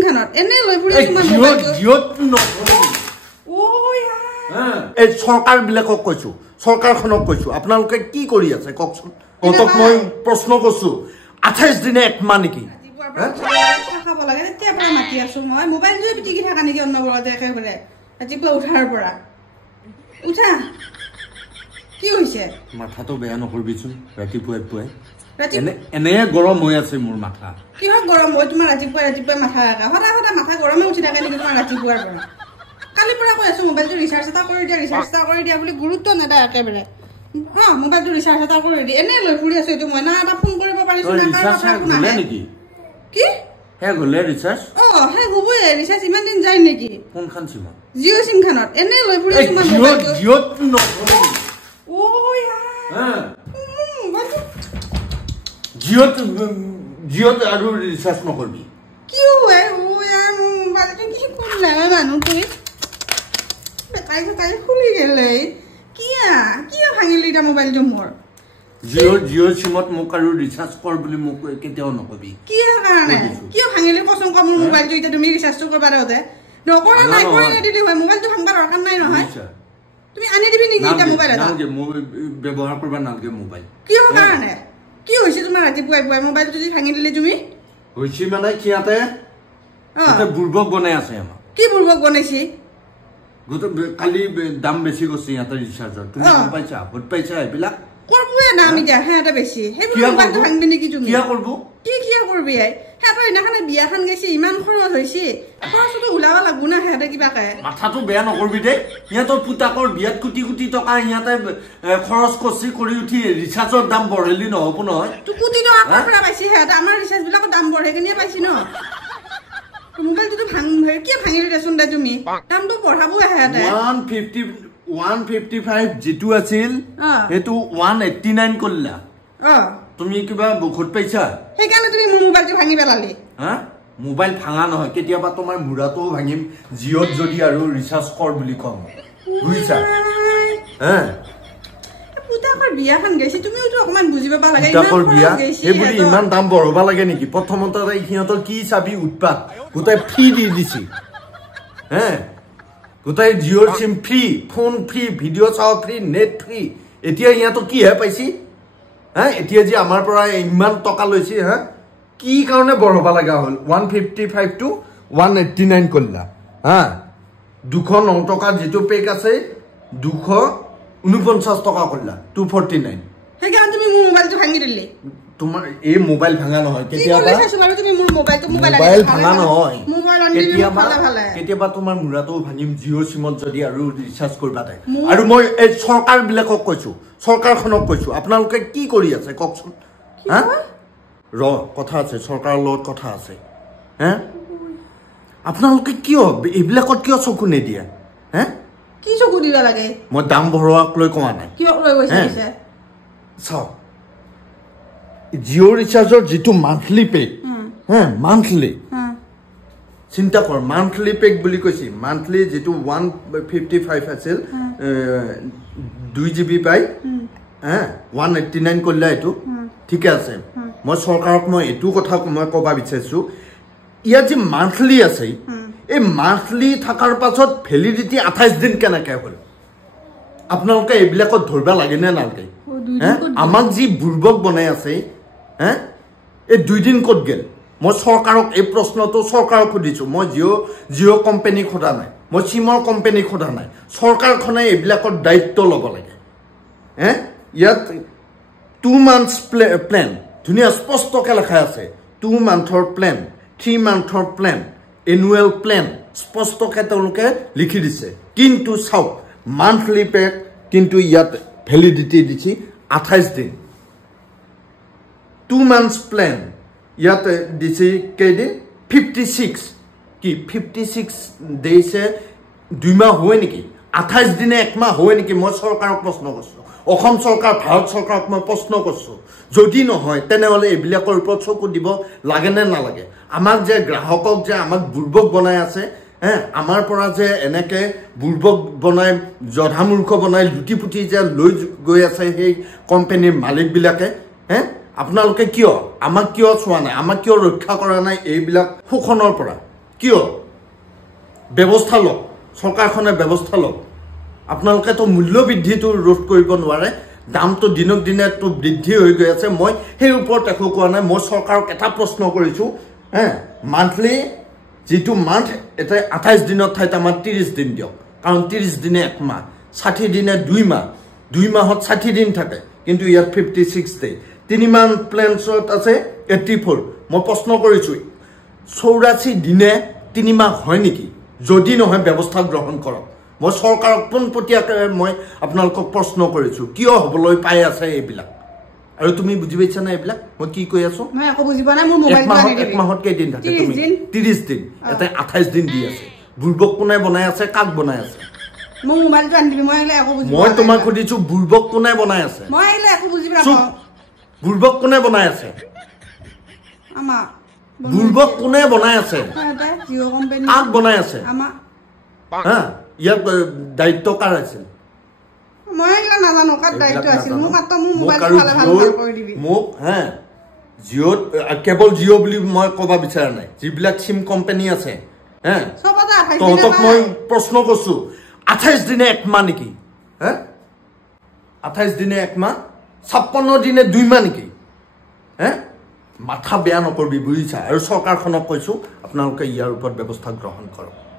খানত এনে লৈ ফুৰি তোমাৰ মোবাইলটো জিঅ'ত নকৰো এই সৰকাৰ বিলাকক কৈছো সৰকাৰখনক কৈছো আপোনালোকে কি কৰি আছে ককচোন কতক মই প্ৰশ্ন কৰছো 28 দিনে এক মাহ নেকি খাব লাগে তেতিয়া পৰা মাতি আছো মই মোবাইল লৈ পিটিকি থাকা নেকি অন্নবৰতে একেবাৰে ৰাতিপুৱা উঠাৰ পৰা উঠা কি হৈছে মাথাটো বেয়া নকৰবিচোন ৰাতিপুৱাই এনে গৰম হৈ আছে মোৰ মাথা কি হয় গৰম হৈ তোমাৰ ৰাতিপুৱা মাথা লাগা হঠাৎ মাথা গৰমে উঠি থাকে নেকি তোমাৰ ৰাতিপুৱাৰ পৰা কালি পৰা কৈ আছো মোবাইলটো ৰিচাৰ্জ এটা কৰি দিয়া বুলি গুৰুত্ব নেদা একেবাৰে মোবাইলটো ৰিচাৰ্জ এটা কৰি দি এনে লৈ ফুৰি আছো এইটো মই না এটা ফোন কৰিব পাৰিছো না ৰিচাৰ্জ গলে নেকি কি হে গলে ৰিচাৰ্জ হে গবই ৰিচাৰ্জ ইমান দিন যায় নেকি কোন খান সিম জিঅ সিম খানত এনে লৈ ফুৰি আছো মই মোবাইলটো জিঅ'ত নকৰো জিঅ'ত আৰু ৰিচাৰ্জ নকৰবি কিয় মোবাইলটো কি কৰিলা মানুহ তুমি কাই খুলি গেলে কিয় ভাঙিলি এটা মোবাইলটো মোৰ জিঅ সিমত মোক আৰু ৰিচাৰ্জ কৰ বুলি মোক কেতিয়াও নকবি কিয় কাৰণে কিয় ভাঙিলি কচোন ক মোৰ মোবাইলটো এতিয়া তুমি ৰিচাৰ্জটো কৰবা দে নকৰা নাই কৰি নিদিলি হয় মোবাইলটো ভাঙবা দৰকাৰ নাই নহয় তুমি আনি দিবি নেকি এটা মোবাইল এটা নালগে মই ব্যৱহাৰ কৰবা নালগে মোবাইল কিয় কাৰণে কি হৈছে তোমাৰ ৰাতিপুৱাই মোবাইলটো যদি ভাঙি দিলি তুমি হৈছে মানে কিয়াতে বুৰ্বক বনাই আছে আমাৰ কি বুৰ্বক বনাইছি কালি দাম বেছি গৈছে ইয়াতে ৰিচাৰ্জৰ তুমি গম পাইছা ভোট পাইছা এইবিলাক কৰবয়ে না আমি যা হেটা বেছি সেইবোৰ মোবাইলটো ভাঙবি নেকি তুমি কিয়া কৰব কি কৰবি হেটা এনাখানে বিয়াখান গৈছে ইমান খৰচ হৈছে খৰচটো ওলাবা লাগব না হেটা কিবাকে মাথাটো বেয়া নকৰবি দে ইয়াতৰ পুতাকৰ বিয়াত কোটি টকা ইয়াতে খৰচ কৰছি কৰি উঠি ৰিচাৰ্জৰ দাম বঢ়েলি নহব নহয় তো কোটি টকা পৰা পাইছি হেটা আমাৰ ৰিচাৰ্জ বিলাকৰ দাম বঢ়ে কেনে পাইছি ন মোবাইলটো কি ভাঙিলি দেচোন দে তুমি দামটো বঢ়াবো হেটা 155 যেটো আছিল হেতু 189 করলা তুমি কিবা ভোট পাইছা সেইকাৰণে তুমি মোৰ মোবাইলটো ভাঙি পেলালি মোবাইল ভাঙা নহয় কেতিয়াবা তোমাৰ মুৰাটো ভাঙিম জিঅ'ত যদি আৰু ৰিচাৰ্জ কৰ বুলি কম বুজিছা পুতাকৰ বিয়াখন গৈছে তুমিও তো অকমান বুজিব পা লাগে পুতাকৰ বিয়া এইবুলি ইমান দাম বঢ়বা লাগে নেকি প্ৰথমতে ইহঁতৰ কি চাবি উৎপাত গোটাই ফ্ৰী দি দিছি গোটাই জিঅ'ৰ সিম ফ্ৰী ফোন ফ্ৰী ভিডিঅ' চাও ফ্ৰী নেট ফ্ৰী এতিয়া ইয়াতো কি হে পাইছি এতিয়া যে আমাৰ পৰা ইমান টকা লৈছি কি কাৰণে বঢ়বা লাগা হল 155 টু 189 কৰলা 209 টকা যেটো পেক আছে 249 টকা কৰলা 249 সেইকাৰণে তুমি মোৰ মোবাইলটো ভাঙি দিলি তোমাৰ এই মোবাইল ভাঙা নহয় কেতিয়াবা তোমাৰ মুৰাটো ভাঙিম জিঅ' সিমত যদি আৰু ৰিচাৰ্জ কৰবা দে আৰু মই এই সৰকাৰ বিলাকক কৈছো সৰকাৰখনক কৈছো আপোনালোকে কি কৰি আছে ককচোন কথা আছে সৰকাৰৰ লগত কথা আছে আপোনালোকে কিয় এইবিলাকত কিয় চকু নিদিয়ে কি চকু দিবা লাগে মই দাম বঢ়োৱাক লৈ কোৱা নাই কিয় লৈ গৈছে চাও জিঅ' ৰিচাৰ্জৰ যেটো মান্থলি পেক মান্থলি চিন্তা কৰ মান্থলি পেক বুলি কৈছি মান্থলি যেটো 155 আছিল 2 GB পাই 189 করলা এটো ঠিক আছে মই সরকারক মই এটো কথা মই কবা বিচাৰিছো ইয়া যে মান্থলি আছে এই মান্থলি থাকাৰ পাছত ভ্যালিডিটি 28 দিন কেনেকৈ হ'ল আপোনালোকে এইবিলাকত ধৰবা লাগে নে নালগে আমাক যি বুৰ্বক বনাই আছে এই 2 দিন কত গেল মই সৰকাৰক এই প্ৰশ্নটো সৰকাৰক সুধিছো মই জিঅ' কোম্পানী খোদা নাই মই সিমৰ কোম্পানী খোদা নাই সৰকাৰখনে এইবিলাকৰ দায়িত্ব ল'ব লাগে ইয়াত 2 months প্ল্যান ধুনিয়া স্পষ্টকৈ লেখা আছে 2 monthৰ প্ল্যান 3 monthৰ প্ল্যান এনুৱেল প্ল্যান স্পষ্টকৈ তেওঁলোকে লিখি দিছে কিন্তু চাওক মান্থলি পেক কিন্তু ইয়াত ভ্যালিডিটি দিছি 28 দিন 2 months প্ল্যান ইয়াত দিছি কেইদিন 56 কি 56 ডেইছে 2 মাহ হয় নেকি 28 দিনে 1 মাহ হয় নেকি মই সরকারক প্রশ্ন করছো অসম সরকার ভারত সরকারক মই প্রশ্ন করছো যদি নহয় তেনেহলে এইবিলাকৰ ওপৰত চকু দিব লাগে নে নালাগে আমাক যে গ্ৰাহকক যে আমাক বুৰ্বক বনাই আছে আমাৰ পৰা যে এনেকে বুৰ্বক বনাই জধামূৰ্খ বনাই লুটিপুটি যে লৈ গৈ আছে সেই কোম্পানীৰ মালিক বিলাকে আপোনালোকে কিয় আমাক কিয় চোৱা নাই আমাক কিয় ৰক্ষা কৰা নাই এইবিলাক শোষণৰ পৰা কিয় ব্যৱস্থা লওক চৰকাৰখনে ব্যৱস্থা লওক আপোনালোকেতো মূল্য বৃদ্ধিটো ৰোধ কৰিব নোৱাৰে দামটো দিনক দিনে তো বৃদ্ধি হৈ গৈ আছে মই সেই ওপৰত একো কোৱা নাই মই চৰকাৰক এটা প্ৰশ্ন কৰিছোঁ মান্থলি যিটো মান্থ এটা 28 দিনৰ ঠাইত আমাৰ 30 দিন দিয়ক কাৰণ 30 দিনে 1 মাহ 60 দিনে 2 মাহ 2 মাহত 60 দিন থাকে কিন্তু ইয়াত 56 ডে 3 মাহ প্লেনছত আছে 84 মই প্ৰশ্ন কৰিছোঁ 84 দিনে 3 মাহ হয় নেকি যদি নহয় ব্যৱস্থা গ্ৰহণ কৰক মই চৰকাৰক পোনপটীয়াকৈ মই আপোনালোকক প্ৰশ্ন কৰিছোঁ কিয় হ'বলৈ পাই আছে এইবিলাক আৰু তুমি বুজি পাইছা না এইবিলাক মই কি কৈ আছো মই একো বুজি পোৱা নাই মোৰ মোবাইলটো আনি দিবি 1 মাহত কেইদিন থাকে তুমি 30 দিন এটা 28 দিন দি আছে বুলবক কোনে বনাই আছে কাক বনাই আছে মোৰ মোবাইলটো আনি দিবি মই এলে একো বুজি মই তোমাক সুধিছো বুলবক কোনে বনাই আছে মই এলে একো বুজি নাপাওঁ বুলবক কোনে বনাই আছে আমা বুলবক কোনে বনাই আছে এটা জিও কোম্পানী কাক বনাই আছে আমা হা ইয়াৰ দায়িত্ব কাৰ আছিল মই এলে নাজানো কাৰ দায়িত্ব আছিল মোক মাত্ৰ মোৰ মোবাইলটো ভালে ভাল কৰি দিবি মোক হা জিও কেবল জিও বুলি মই কবা বিচাৰা নাই যিবিলাক সিম কোম্পানী আছে হা সবটা 28 দিন তহঁতক মই প্ৰশ্ন কৰিছো 28 দিনে 1 মাহ নেকি হা 28 দিনে 1 মাহ 56 দিনে 2 মাহ নেকি হা মাথা বেয়া নকৰবি বুজিছা আৰু চৰকাৰখনক কৈছো আপোনালোকে ইয়াৰ ওপৰত ব্যৱস্থা গ্ৰহণ কৰক